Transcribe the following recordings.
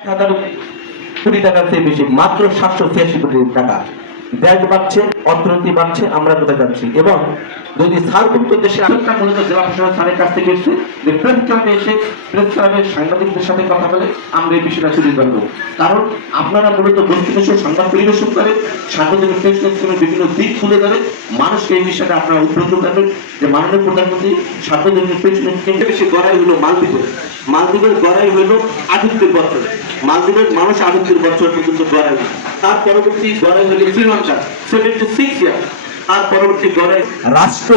কোটি টাকার চেয়ে বেশি, মাত্র 786 কোটি টাকা। ব্যাংক বাড়ছে, অর্থনীতি বাড়ছে, আমরা কোথায় যাচ্ছি? এবং যদি সার্কভুক্ত দেশে আরেকটা মূলত জেলা প্রশাসন স্যারের কাছ থেকে এসেছে যে প্রেস ক্লাবে এসে প্রেস ক্লাবের সাংবাদিকদের সাথে কথা বলে আমরা এই বিষয়টা তুলে ধরবো। কারণ আপনারা মূলত বস্তুনিষ্ঠ সংবাদ পরিবেশন করে সাংবাদিক প্রেস ক্লাবের বিভিন্ন দিক তুলে ধরে মানুষকে এই বিষয়টা আপনারা উদ্বুদ্ধ করবেন যে মাননীয় প্রধানমন্ত্রী সাংবাদিক প্রেস ক্লাবকে বেশি গড়াই হলো মালদ্বীপে। মালদ্বীপের গড়াই হইল 78 বছর। মালদ্বীপের মানুষ 78 বছর পর্যন্ত গড়াই। তার পরবর্তী গড়াই হইল শ্রীলঙ্কা 76 ইয়ার। আর পরবর্তী গড়াই রাষ্ট্র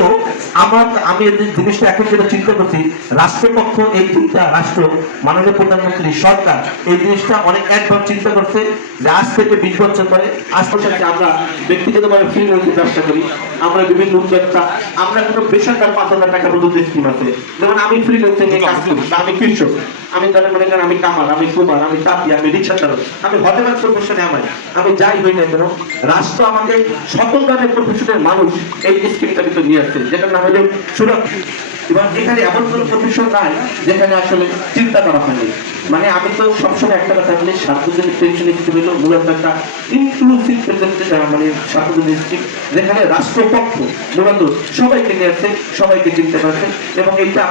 আমি এই জিনিসটা এখন যেটা চিন্তা করছি, রাষ্ট্রপক্ষ এই চিন্তা রাষ্ট্র মাননীয় প্রধানমন্ত্রী সরকার এই জিনিসটা অনেক একবার চিন্তা করছে যে আজ থেকে 20 বছর পরে আশপাশে আমরা ব্যক্তিগতভাবে ফ্রি ব্যবসা করি, আমরা বিভিন্ন উদ্যোক্তা, আমরা কোনো বেসরকার 5,000 টাকা পর্যন্ত স্কিম আছে। যেমন আমি ফ্রি থেকে কাজ করি, আমি কৃষক, আমি তাদের মনে করেন আমি কামার, আমি কুমার, আমি তাঁতি, আমি রিক্সা চালক, আমি হতেবার প্রফেশনে আমি যাই হই না কেন, রাষ্ট্র আমাকে সকল ধরনের প্রফেশনের মানুষ এই স্কিমটার ভিতরে নিয়ে আসছে, যেটার নাম হলো সুরক্ষা। এবং এখানে এমন কোনো প্রফেশন নাই যেখানে আসলে চিন্তা করা হয়নি। মানে আমি তো সবসময় একটা কথা বলি, সার্বজনীন পেনশন স্কিম হলো মূলত একটা ইনক্লুসিভ মানে সার্বজনীন স্কিম, যেখানে রাষ্ট্রপক্ষ মূলত সবাইকে নিয়ে আসছে, সবাইকে চিন্তা করেছে। এবং এইটা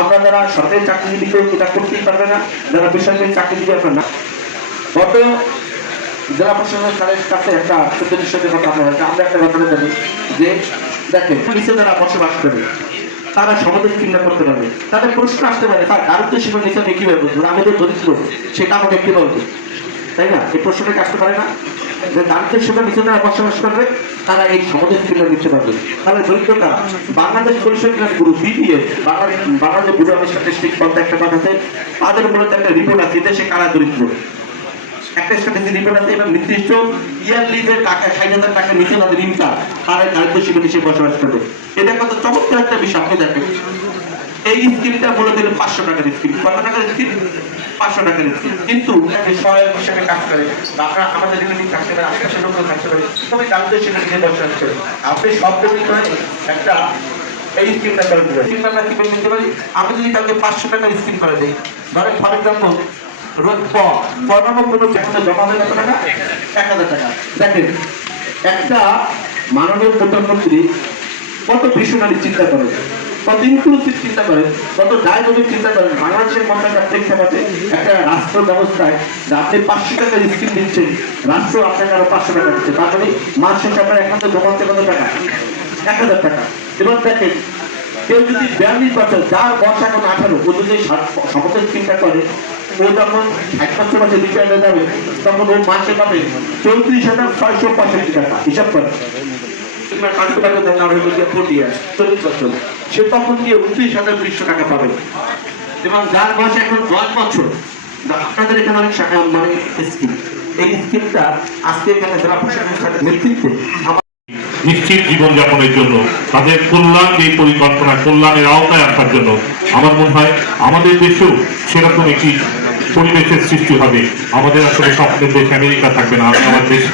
আমরা যারা সরকারি চাকরিজীবী কেউ এটা করতেই পারবে না, যারা বেসরকারি চাকরিজীবী আপনার না। গত জেলা প্রশাসনের স্যারের কাছে একটা সত্যের সাথে কথা হয়েছে, আমরা একটা ঘটনা জানি যে দেখেন পুলিশে যারা বসবাস করে তারা সমাজের চিন্তা করতে পারবে, তাদের প্রশ্ন আসতে পারে তার দারিদ্র সীমা নিচে আমি কিভাবে বুঝবো, আমি তো দরিদ্র, সেটা আমাকে কি বলবো, তাই না? এই প্রশ্নটাকে আসতে পারে না যে দারিদ্র সীমা নিচে যারা বসবাস করবে তারা এই সমাজের চিন্তা দিতে পারবে। তাহলে দরিদ্র কারা? বাংলাদেশ পরিষদ গুরু BPS Bangladesh bureau of statistics বলতে একটা কথা আছে, তাদের মূলত একটা রিপোর্ট আছে দেশে কারা দরিদ্র, একটা স্ট্যাটিস্টিক রিপোর্ট আছে। এবং নির্দিষ্ট ইয়ারলি যে টাকা 60,000 টাকা নিচে তাদের ইনকাম, তারা দারিদ্র সীমা নিচে বসবাস করবে। এটা কত চমৎকার একটা বিষয়, আপনি দেখেন এই স্কিমটা বলে দিল 500 টাকার স্কিম। কত টাকার স্কিম? 500 টাকার স্কিম। কিন্তু সহায়ক হিসেবে কাজ করে, আমরা আমাদের রিলেটিভ থাকতে পারে, আশেপাশের লোকজন থাকতে পারে, সবাই দারিদ্র সীমা নিচে বসবাস করে। আপনি সব বিষয়ে একটা এই স্কিমটা করে দেবেন। স্কিমটা আমরা কি করে নিতে পারি? আমি যদি তাকে 500 টাকার স্কিম করে দিই, ধরেন ফর এক্সাম্পল জমা দেয় কত টাকা? 1,000 টাকা। দেখেন একটা মাননীয় প্রধানমন্ত্রী কত ভিশনারি চিন্তা করেন, কত ইনক্লুসিভ চিন্তা করেন, কত ডায়নামিক চিন্তা করেন। বাংলাদেশের মধ্যে একটা প্রেক্ষাপটে একটা রাষ্ট্র ব্যবস্থায় আপনি 500 টাকার স্কিম দিচ্ছেন, রাষ্ট্র আপনাকে আরো 500 টাকা দিচ্ছে, তার মানে মাস শেষে আপনার একান্ত জমাতে কত টাকা? 1,000 টাকা। এবার দেখেন কেউ যদি 42 বছর, যার বয়স এখন 18, ও যদি শপথের চিন্তা করে, ও যখন 1 বছর মাসে রিটায়ার হয়ে যাবে তখন ও মাসে পাবে 34,665 টাকা। হিসাব করে সে তখন গিয়ে 29,200 টাকা পাবে। এবং যার বয়স এখন 10 বছর, আপনাদের এখানে অনেক মানে স্কিম, এই স্কিমটা আজকে এখানে জেলা প্রশাসনের নেতৃত্বে নিশ্চিত জীবনযাপনের জন্য, তাদের কল্যাণ, এই পরিকল্পনা কল্যাণের আওতায় আসার জন্য আমার মনে হয় আমাদের দেশেও সেরকম একটি পরিবেশের সৃষ্টি হবে। আমাদের আসলে স্বপ্নের দেশ আমেরিকা থাকবে না, আমাদের দেশ